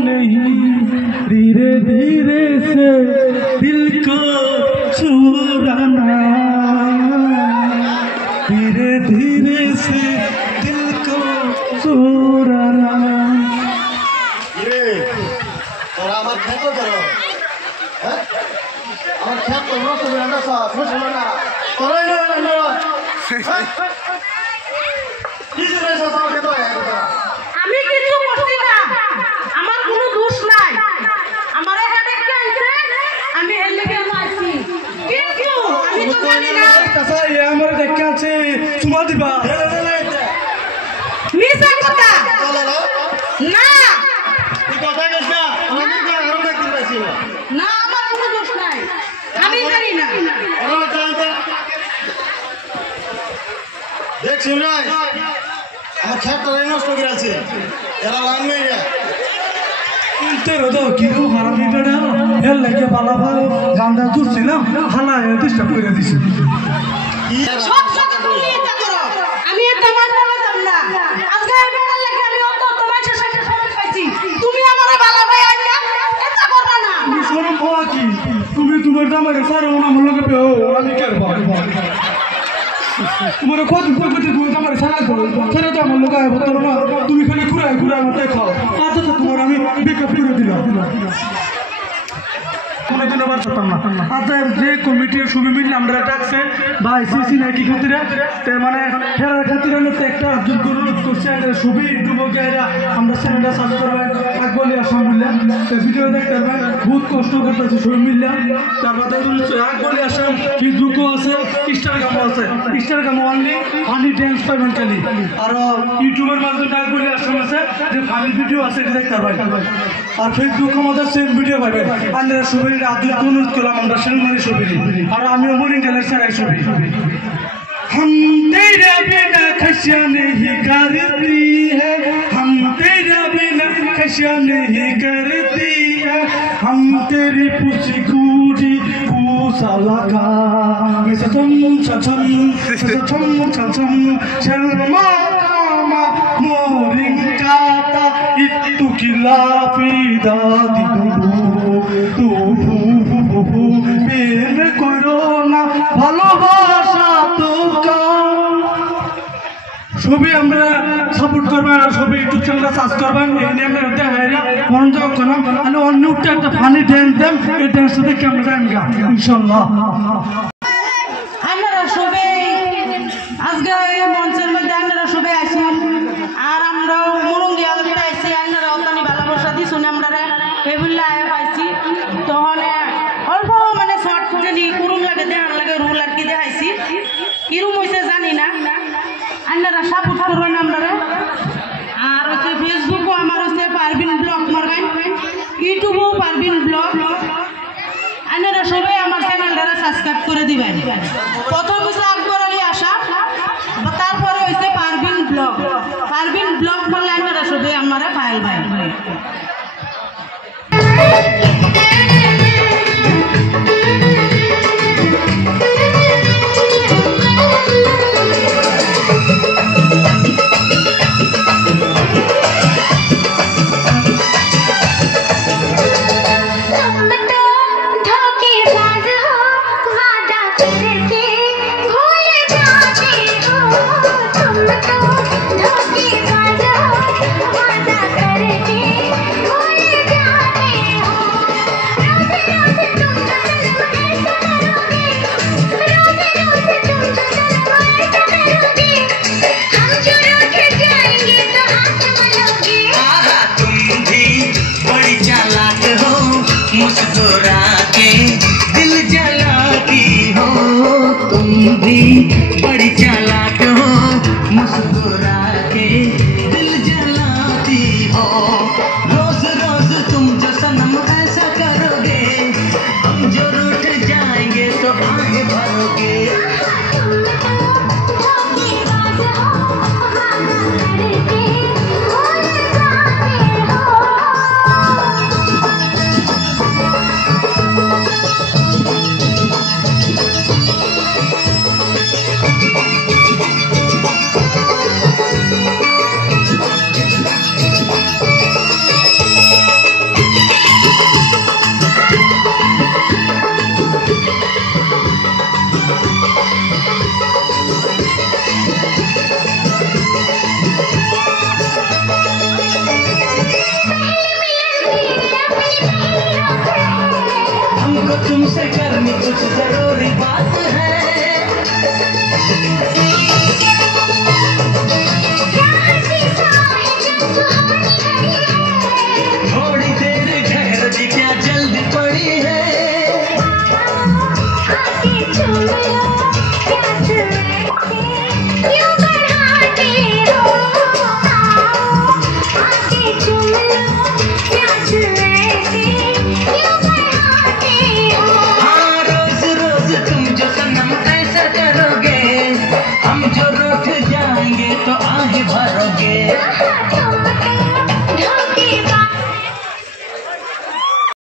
नहीं धीरे धीरे से दिल को चुराना धीरे धीरे से दिल को चुराना ये তোরা আমার খেতো ধরো হ্যাঁ আমার খেত তো নষ্ট করে না সব বুঝলো না তোরাই না কিছু নাই সব খেতো আমি কিছু করছি না আমার কোনো দোষ নাই আমার এখানে কি আছে আমি এর লেগে মারছি কিন্তু আমি তো জানি না কাছে এ আমার দেখা আছে চুমা দিবা মিছা কথা না তুই কথা কইছ না আমি তো আরো দেখতে পাইছি না না আমার কোনো দোষ নাই আমি জানি না আরো জানতে দেখছিস না আমার খেত তো নষ্ট করে আছে এরা লাইন নেই রে তেরো তো কিরু হারামি বেড়া এর লাগে বালা ভালো গান্ডা তুলছিলাম হালায় ডিস্টার্ব করে দিছি সব কথা তুমি এটা করো আমি এটা মানতে পারতাম না আজকে এই বেড়ার লাগে আমি অত তোমার সাথে সময় পাইছি তুমি আমার ভালো ভাই আইনা এটা করবা না তুমি শরম পাওয়া কি তুমি তোমার দামারে সারে ওনা মলকে পেও আমি করব তোমার কত করতে তুমি দামারে সারা করো সারা তো আমার লোক আয় বলতো না তুমি খালি ঘুরায় ঘুরায় মতে খাও আচ্ছা তো তোমার আমি বেকআপ করে দিলাম কোনোদিন আবার করতাম না আচ্ছা যে কমিটির সবই মিললে আমরা ডাকছে বা আইসিসি নাকি খাতিরে তে মানে ফেরার খাতিরে তো একটা অনুরোধ করছে সবই ইউটিউবে আমরা চ্যানেলটা সার্চ করবেন এক বলি আসাম বললাম তো ভিডিও দেখতে পারবেন বহুত কষ্ট করতেছি সবই মিললাম তারপর এক বলি আসাম ফেসবুকও আছে ইনস্টাগ্রামও আছে ইনস্টাগ্রামও অনলি ফানি ড্যান্স পাইবেন খালি আর ইউটিউবের মাধ্যমে এক বলি আসাম আছে যে ফানি ভিডিও আছে এটা দেখতে পারবেন আর ফেসবুক আমাদের সেম ভিডিও পাইবেন আপনারা সবাই আদর অনুরোধ করলাম আমরা সেলমানি ছবি আর আমিও মরিং গেলের সারাই ছবি हम तेरा बिना खशिया नहीं करती है हम तेरा बिना खशिया नहीं करती है हम तेरी पुसी कूड़ी पूसा लगा मिसा तुम चचम शर्मा कामा मोरिंग काता इतु किलाफी दादी तू প্রেম করো না ভালোবাসা তো সবই আমরা সাপোর্ট করবেন আর সবই ইউটিউব চ্যানেলটা সার্চ করবেন এই নিয়ে আমরা দেখাইরা মনোযোগ করলাম মানে অন্য একটা ফানি ড্যান্স দেন এই ড্যান্সটা দেখে আমরা যাইগা ইনশাআল্লাহ আপনারা সবাই আজকে এই মঞ্চের মধ্যে আপনারা সবাই আসেন আর আমরাও মুরঙ্গি আলতে আইছি আপনারা অতনি ভালোবাসা দিই শুনে আমরা এই বললে আয় পাইছি তখন অল্প মানে শর্ট যদি কুরুম লাগে দেখান লাগে রুল আর কি দেখাইছি কিরম হয়েছে জানি না আপনারা সাপোর্ট করবেন আপনারা আর হচ্ছে ফেসবুকও আমার হচ্ছে পারবিন ব্লগ মারবেন ইউটিউবও পারবিন ব্লগ আপনারা সবাই আমার চ্যানেলটা সাবস্ক্রাইব করে দিবেন প্রথম হচ্ছে আকবর আলী আশা তারপরে হচ্ছে পারবিন ব্লগ মারলে আপনারা সবাই আমারা পায়েল ভাই